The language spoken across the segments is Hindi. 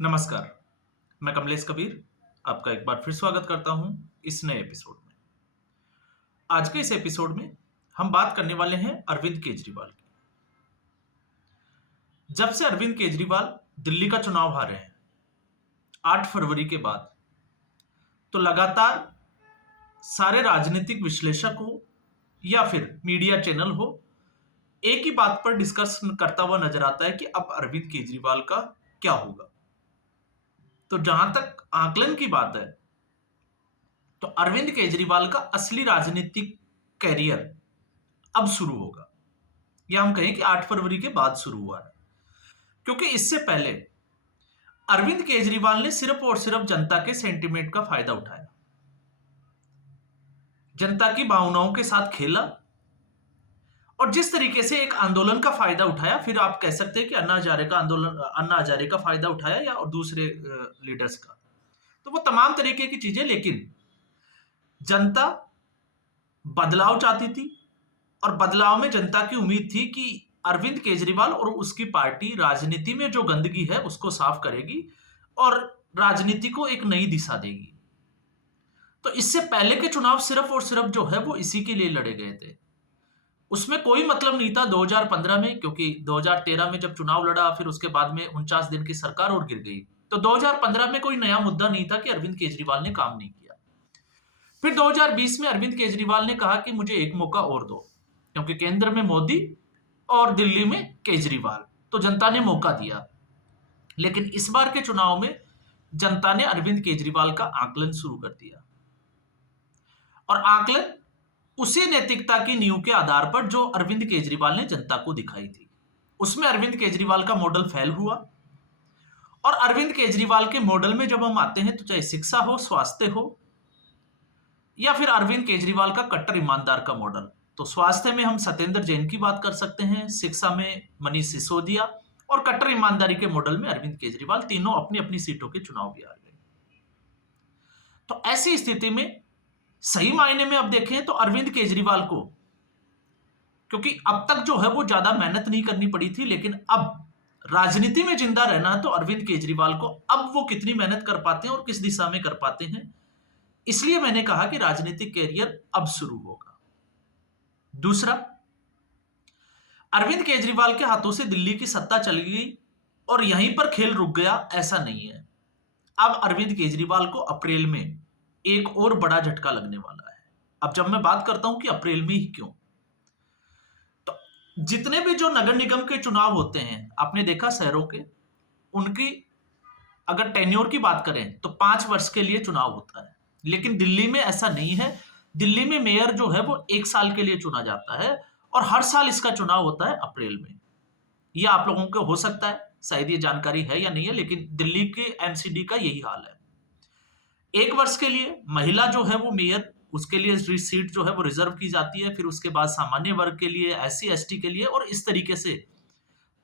नमस्कार, मैं कमलेश कबीर आपका एक बार फिर स्वागत करता हूं इस नए एपिसोड में। आज के इस एपिसोड में हम बात करने वाले हैं अरविंद केजरीवाल की। जब से अरविंद केजरीवाल दिल्ली का चुनाव हारे हैं 8 फरवरी के बाद, तो लगातार सारे राजनीतिक विश्लेषक हो या फिर मीडिया चैनल हो, एक ही बात पर डिस्कस करता हुआ नजर आता है कि अब अरविंद केजरीवाल का क्या होगा। तो जहां तक आकलन की बात है, तो अरविंद केजरीवाल का असली राजनीतिक कैरियर अब शुरू होगा, या हम कहें कि 8 फरवरी के बाद शुरू हुआ है। क्योंकि इससे पहले अरविंद केजरीवाल ने सिर्फ और सिर्फ जनता के सेंटिमेंट का फायदा उठाया, जनता की भावनाओं के साथ खेला, और जिस तरीके से एक आंदोलन का फायदा उठाया, फिर आप कह सकते हैं कि अन्ना हजारे का आंदोलन, अन्ना हजारे का फायदा उठाया या और दूसरे लीडर्स का, तो वो तमाम तरीके की चीजें। लेकिन जनता बदलाव चाहती थी, और बदलाव में जनता की उम्मीद थी कि अरविंद केजरीवाल और उसकी पार्टी राजनीति में जो गंदगी है उसको साफ करेगी और राजनीति को एक नई दिशा देगी। तो इससे पहले के चुनाव सिर्फ और सिर्फ जो है वो इसी के लिए लड़े गए थे। उसमें कोई मतलब नहीं था 2015 में, क्योंकि 2013 में जब चुनाव लड़ा, फिर उसके बाद में 49 दिन की सरकार और गिर गई। तो 2015 में कोई नया मुद्दा नहीं था कि अरविंद केजरीवाल ने काम नहीं किया। फिर 2020 में अरविंद केजरीवाल ने कहा कि मुझे एक मौका और दो, क्योंकि केंद्र में मोदी और दिल्ली में केजरीवाल, तो जनता ने मौका दिया। लेकिन इस बार के चुनाव में जनता ने अरविंद केजरीवाल का आकलन शुरू कर दिया, और आकलन उसी नैतिकता की नींव के आधार पर जो अरविंद केजरीवाल ने जनता को दिखाई थी। उसमें अरविंद केजरीवाल का मॉडल फेल हुआ, और अरविंद केजरीवाल के मॉडल में जब हम आते हैं, तो चाहे शिक्षा हो, स्वास्थ्य हो, या फिर अरविंद केजरीवाल का कट्टर ईमानदार का मॉडल, तो स्वास्थ्य में हम सत्येंद्र जैन की बात कर सकते हैं, शिक्षा में मनीष सिसोदिया, और कट्टर ईमानदारी के मॉडल में अरविंद केजरीवाल, तीनों अपनी अपनी सीटों के चुनाव भी हार गए। तो ऐसी स्थिति में सही मायने में अब देखें तो अरविंद केजरीवाल को, क्योंकि अब तक जो है वो ज्यादा मेहनत नहीं करनी पड़ी थी, लेकिन अब राजनीति में जिंदा रहना है, तो अरविंद केजरीवाल को अब वो कितनी मेहनत कर पाते हैं और किस दिशा में कर पाते हैं, इसलिए मैंने कहा कि राजनीतिक कैरियर अब शुरू होगा। दूसरा, अरविंद केजरीवाल के हाथों से दिल्ली की सत्ता चली गई और यहीं पर खेल रुक गया, ऐसा नहीं है। अब अरविंद केजरीवाल को अप्रैल में एक और बड़ा झटका लगने वाला है। अब जब मैं बात करता हूं कि अप्रैल में ही क्यों, तो जितने भी जो नगर निगम के चुनाव होते हैं, आपने देखा शहरों के, उनकी अगर टेन्योर की बात करें तो 5 वर्ष के लिए चुनाव होता है। लेकिन दिल्ली में ऐसा नहीं है। दिल्ली में मेयर जो है वो 1 साल के लिए चुना जाता है, और हर साल इसका चुनाव होता है अप्रैल में। यह आप लोगों को हो सकता है शायद ये जानकारी है या नहीं है, लेकिन दिल्ली के एमसीडी का यही हाल है। 1 वर्ष के लिए महिला जो है वो मेयर, उसके लिए सीट जो है वो रिजर्व की जाती है, फिर उसके बाद सामान्य वर्ग के लिए, एससी एसटी के लिए, और इस तरीके से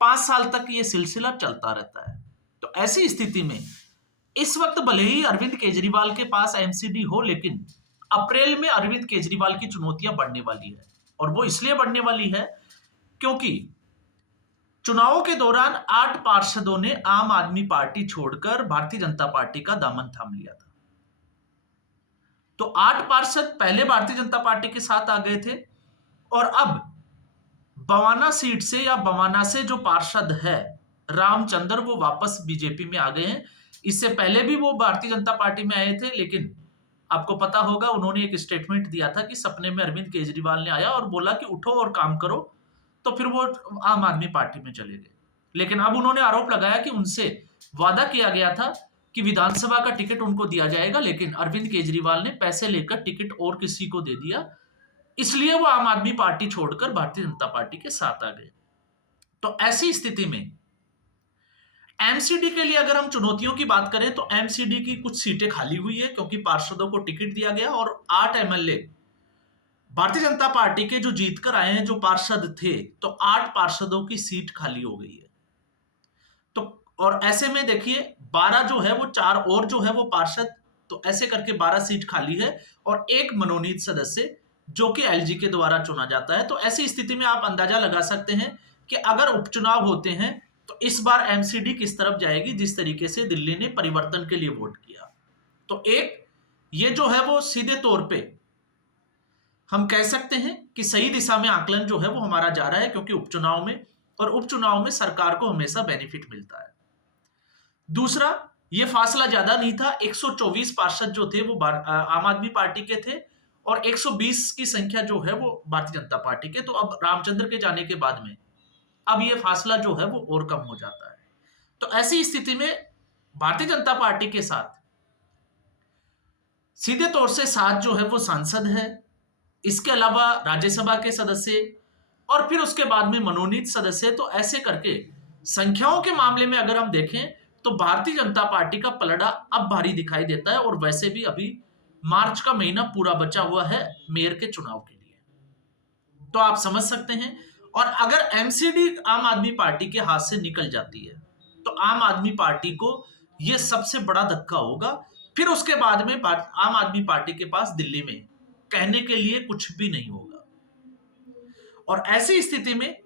5 साल तक ये सिलसिला चलता रहता है। तो ऐसी स्थिति में इस वक्त भले ही अरविंद केजरीवाल के पास एमसीडी हो, लेकिन अप्रैल में अरविंद केजरीवाल की चुनौतियां बढ़ने वाली है, और वो इसलिए बढ़ने वाली है क्योंकि चुनावों के दौरान 8 पार्षदों ने आम आदमी पार्टी छोड़कर भारतीय जनता पार्टी का दामन थाम लिया था। तो 8 पार्षद पहले भारतीय जनता पार्टी के साथ आ गए थे, और अब बवाना सीट से या बवाना से जो पार्षद है रामचंद्र, वो वापस बीजेपी में आ गए हैं। इससे पहले भी वो भारतीय जनता पार्टी में आए थे, लेकिन आपको पता होगा उन्होंने एक स्टेटमेंट दिया था कि सपने में अरविंद केजरीवाल ने आया और बोला कि उठो और काम करो, तो फिर वो आम आदमी पार्टी में चले गए। लेकिन अब उन्होंने आरोप लगाया कि उनसे वादा किया गया था कि विधानसभा का टिकट उनको दिया जाएगा, लेकिन अरविंद केजरीवाल ने पैसे लेकर टिकट और किसी को दे दिया, इसलिए वो आम आदमी पार्टी छोड़कर भारतीय जनता पार्टी के साथ आ गए। तो ऐसी स्थिति में एमसीडी के लिए अगर हम चुनौतियों की बात करें, तो एमसीडी की कुछ सीटें खाली हुई है, क्योंकि पार्षदों को टिकट दिया गया, और 8 एमएलए भारतीय जनता पार्टी के जो जीतकर आए हैं, जो पार्षद थे, तो 8 पार्षदों की सीट खाली हो गई है। तो और ऐसे में देखिए 12 जो है वो 4 और जो है वो पार्षद, तो ऐसे करके 12 सीट खाली है, और एक मनोनीत सदस्य जो कि एलजी के द्वारा चुना जाता है। तो ऐसी स्थिति में आप अंदाजा लगा सकते हैं कि अगर उपचुनाव होते हैं तो इस बार एमसीडी किस तरफ जाएगी, जिस तरीके से दिल्ली ने परिवर्तन के लिए वोट किया। तो एक ये जो है वो सीधे तौर पे हम कह सकते हैं कि सही दिशा में आकलन जो है वो हमारा जा रहा है, क्योंकि उपचुनाव में सरकार को हमेशा बेनिफिट मिलता है। दूसरा, ये फासला ज्यादा नहीं था, 124 पार्षद जो थे वो आम आदमी पार्टी के थे और 120 की संख्या जो है वो भारतीय जनता पार्टी के। तो अब रामचंद्र के जाने के बाद में अब ये फासला जो है वो और कम हो जाता है। तो ऐसी स्थिति में भारतीय जनता पार्टी के साथ सीधे तौर से 7 जो है वो सांसद है, इसके अलावा राज्यसभा के सदस्य और फिर उसके बाद में मनोनीत सदस्य। तो ऐसे करके संख्याओं के मामले में अगर हम देखें तो भारतीय जनता पार्टी का पलड़ा अब भारी दिखाई देता है। और वैसे भी अभी मार्च का महीना पूरा बचा हुआ है मेयर के चुनाव के लिए, तो आप समझ सकते हैं। और अगर एमसीडी आम आदमी पार्टी के हाथ से निकल जाती है तो आम आदमी पार्टी को यह सबसे बड़ा धक्का होगा। फिर उसके बाद में आम आदमी पार्टी के पास दिल्ली में कहने के लिए कुछ भी नहीं होगा। और ऐसी स्थिति में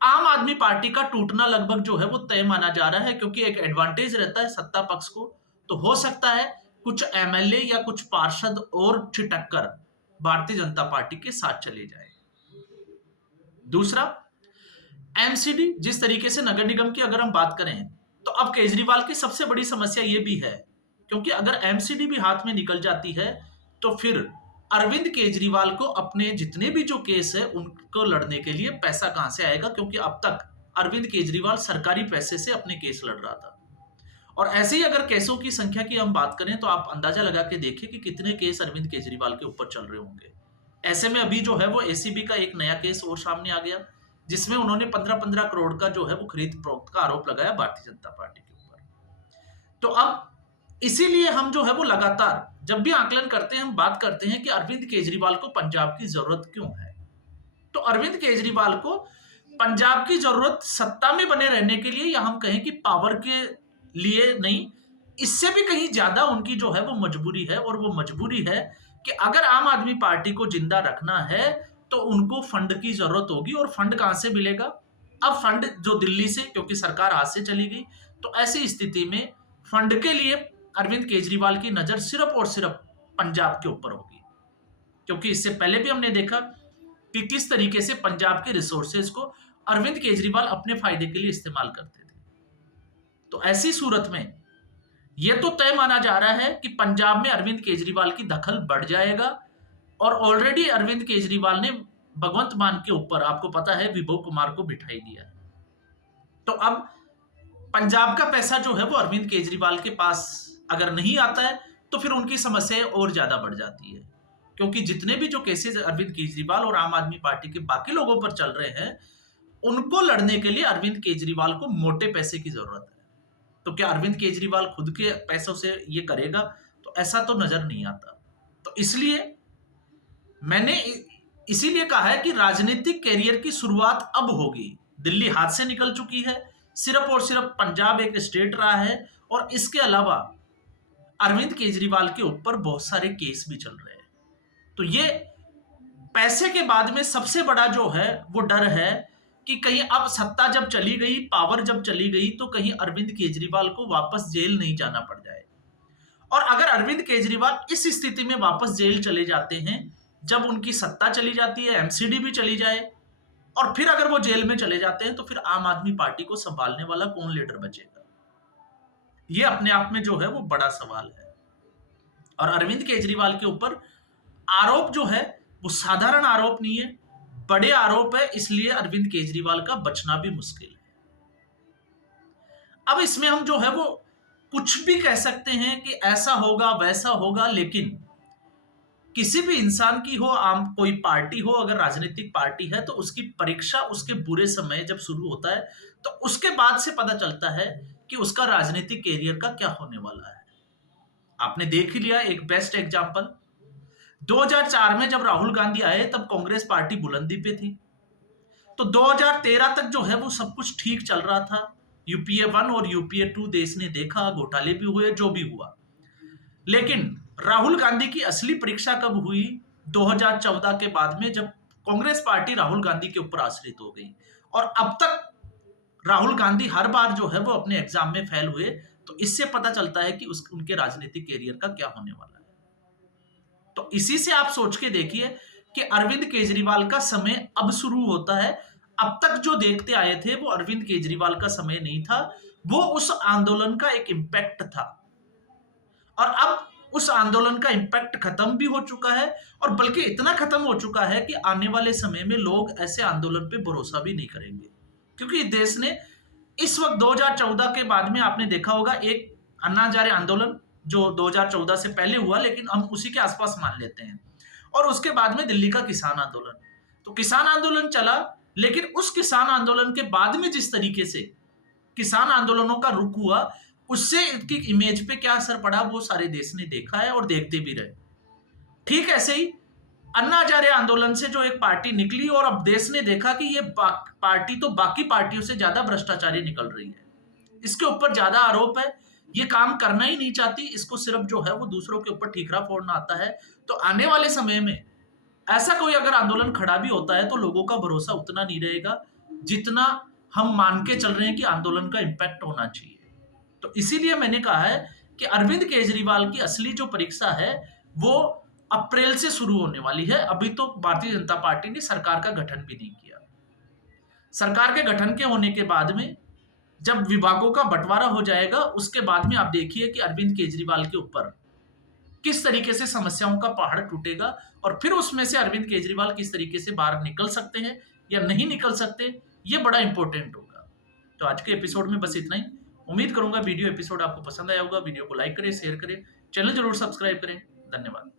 आम आदमी पार्टी का टूटना लगभग जो है वो तय माना जा रहा है, क्योंकि एक एडवांटेज रहता है सत्ता पक्ष को। तो हो सकता है कुछ एमएलए या कुछ पार्षद और छिटक कर भारतीय जनता पार्टी के साथ चले जाए। दूसरा, एमसीडी जिस तरीके से नगर निगम की अगर हम बात करें तो अब केजरीवाल की सबसे बड़ी समस्या यह भी है, क्योंकि अगर एमसीडी भी हाथ में निकल जाती है तो फिर अरविंद केजरीवाल को अपने जितने भी जो केस है उनको लड़ने के लिए पैसा कहां से आएगा, क्योंकि अब तक अरविंद केजरीवाल सरकारी पैसे से अपने केस लड़ रहा था। और ऐसे ही अगर केसों की संख्या की हम बात करें तो आप अंदाजा लगा के देखिए कि कितने केस अरविंद केजरीवाल के ऊपर चल रहे होंगे। ऐसे में अभी जो है वो एसीबी का एक नया केस और सामने आ गया, जिसमें उन्होंने 15-15 करोड़ का जो है वो खरीद फरोख्त का आरोप लगाया भारतीय जनता पार्टी के ऊपर। तो अब इसीलिए हम जो है वो लगातार जब भी आकलन करते हैं हम बात करते हैं कि अरविंद केजरीवाल को पंजाब की जरूरत क्यों है। तो अरविंद केजरीवाल को पंजाब की जरूरत सत्ता में बने रहने के लिए, या हम कहें कि पावर के लिए नहीं, इससे भी कहीं ज्यादा उनकी जो है वो मजबूरी है। और वो मजबूरी है कि अगर आम आदमी पार्टी को जिंदा रखना है तो उनको फंड की जरूरत होगी। और फंड कहां से मिलेगा? अब फंड जो दिल्ली से, क्योंकि सरकार हाथ से चली गई, तो ऐसी स्थिति में फंड के लिए अरविंद केजरीवाल की नजर सिर्फ और सिर्फ पंजाब के ऊपर होगी, क्योंकि इससे पहले भी हमने देखा कि किस तरीके से पंजाब के रिसोर्सेज को अरविंद केजरीवाल अपने फायदे के लिए इस्तेमाल करते थे। तो ऐसी सूरत में यह तो तय माना जा रहा है कि पंजाब में अरविंद केजरीवाल की दखल बढ़ जाएगा। और ऑलरेडी अरविंद केजरीवाल ने भगवंत मान के ऊपर, आपको पता है, विभव कुमार को बिठाई दिया है। तो अब पंजाब का पैसा जो है वो अरविंद केजरीवाल के पास अगर नहीं आता है तो फिर उनकी समस्याएं और ज्यादा बढ़ जाती है, क्योंकि जितने भी जो केसेस अरविंद केजरीवाल और आम आदमी पार्टी के बाकी लोगों पर चल रहे हैं उनको लड़ने के लिए अरविंद केजरीवाल को मोटे पैसे की जरूरत है। तो क्या अरविंद केजरीवाल खुद के पैसों से ये करेगा? तो ऐसा तो नजर नहीं आता। तो इसलिए मैंने इसीलिए कहा है कि राजनीतिक कैरियर की शुरुआत अब होगी। दिल्ली हाथ से निकल चुकी है, सिर्फ और सिर्फ पंजाब एक स्टेट रहा है। और इसके अलावा अरविंद केजरीवाल के ऊपर बहुत सारे केस भी चल रहे हैं। तो ये पैसे के बाद में सबसे बड़ा जो है वो डर है कि कहीं अब सत्ता जब चली गई, पावर जब चली गई, तो कहीं अरविंद केजरीवाल को वापस जेल नहीं जाना पड़ जाए। और अगर अरविंद केजरीवाल इस स्थिति में वापस जेल चले जाते हैं जब उनकी सत्ता चली जाती है, एमसीडी भी चली जाए, और फिर अगर वो जेल में चले जाते हैं तो फिर आम आदमी पार्टी को संभालने वाला कौन लीडर बचेगा? ये अपने आप में जो है वो बड़ा सवाल है। और अरविंद केजरीवाल के ऊपर आरोप जो है वो साधारण आरोप नहीं है, बड़े आरोप है, इसलिए अरविंद केजरीवाल का बचना भी मुश्किल है। अब इसमें हम जो है वो कुछ भी कह सकते हैं कि ऐसा होगा वैसा होगा, लेकिन किसी भी इंसान की हो, आम कोई पार्टी हो, अगर राजनीतिक पार्टी है तो उसकी परीक्षा उसके बुरे समय जब शुरू होता है तो उसके बाद से पता चलता है कि उसका राजनीतिक कैरियर का क्या होने वाला है। आपने देख ही लिया एक बेस्ट एग्जांपल, 2004 में जब राहुल गांधी आए तब कांग्रेस पार्टी बुलंदी पे थी। तो 2013 तक जो है वो सब कुछ ठीक चल रहा था। यूपीए 1 और यूपीए 2 देश ने देखा, घोटाले भी हुए, जो भी हुआ। लेकिन राहुल गांधी की असली परीक्षा कब हुई? 2014 के बाद में, जब कांग्रेस पार्टी राहुल गांधी के ऊपर आश्रित हो गई। और अब तक राहुल गांधी हर बार जो है वो अपने एग्जाम में फेल हुए, तो इससे पता चलता है कि उनके राजनीतिक कैरियर का क्या होने वाला है। तो इसी से आप सोच के देखिए कि अरविंद केजरीवाल का समय अब शुरू होता है। अब तक जो देखते आए थे वो अरविंद केजरीवाल का समय नहीं था, वो उस आंदोलन का एक इम्पैक्ट था। और अब उस आंदोलन का इम्पैक्ट खत्म भी हो चुका है, और बल्कि इतना खत्म हो चुका है कि आने वाले समय में लोग ऐसे आंदोलन पे भरोसा भी नहीं करेंगे। क्योंकि देश ने इस वक्त 2014 के बाद में आपने देखा होगा एक अन्ना हजारे आंदोलन जो 2014 से पहले हुआ, लेकिन हम उसी के आसपास मान लेते हैं, और उसके बाद में दिल्ली का किसान आंदोलन। तो किसान आंदोलन चला, लेकिन उस किसान आंदोलन के बाद में जिस तरीके से किसान आंदोलनों का रुख हुआ, उससे इनकी इमेज पे क्या असर पड़ा वो सारे देश ने देखा है और देखते भी रहे। ठीक ऐसे ही अन्ना हजारे आंदोलन से जो एक पार्टी निकली, और अब देश ने देखा कि ये पार्टी तो बाकी पार्टियों से ज्यादा भ्रष्टाचारी निकल रही है, इसके ऊपर ज्यादा आरोप है, ये काम करना ही नहीं चाहती, इसको सिर्फ जो है वो दूसरों के ऊपर ठीकरा फोड़ना आता है। तो आने वाले समय में ऐसा कोई अगर आंदोलन खड़ा भी होता है तो लोगों का भरोसा उतना नहीं रहेगा जितना हम मान के चल रहे हैं कि आंदोलन का इम्पैक्ट होना चाहिए। तो इसीलिए मैंने कहा है कि अरविंद केजरीवाल की असली जो परीक्षा है वो अप्रैल से शुरू होने वाली है। अभी तो भारतीय जनता पार्टी ने सरकार का गठन भी नहीं किया। सरकार के गठन के होने के बाद में जब विभागों का बंटवारा हो जाएगा, उसके बाद में आप देखिए कि अरविंद केजरीवाल के ऊपर किस तरीके से समस्याओं का पहाड़ टूटेगा, और फिर उसमें से अरविंद केजरीवाल किस तरीके से बाहर निकल सकते हैं या नहीं निकल सकते, ये बड़ा इंपॉर्टेंट होगा। तो आज के एपिसोड में बस इतना ही। उम्मीद करूंगा वीडियो एपिसोड आपको पसंद आया होगा। वीडियो को लाइक करें, शेयर करें, चैनल जरूर सब्सक्राइब करें। धन्यवाद।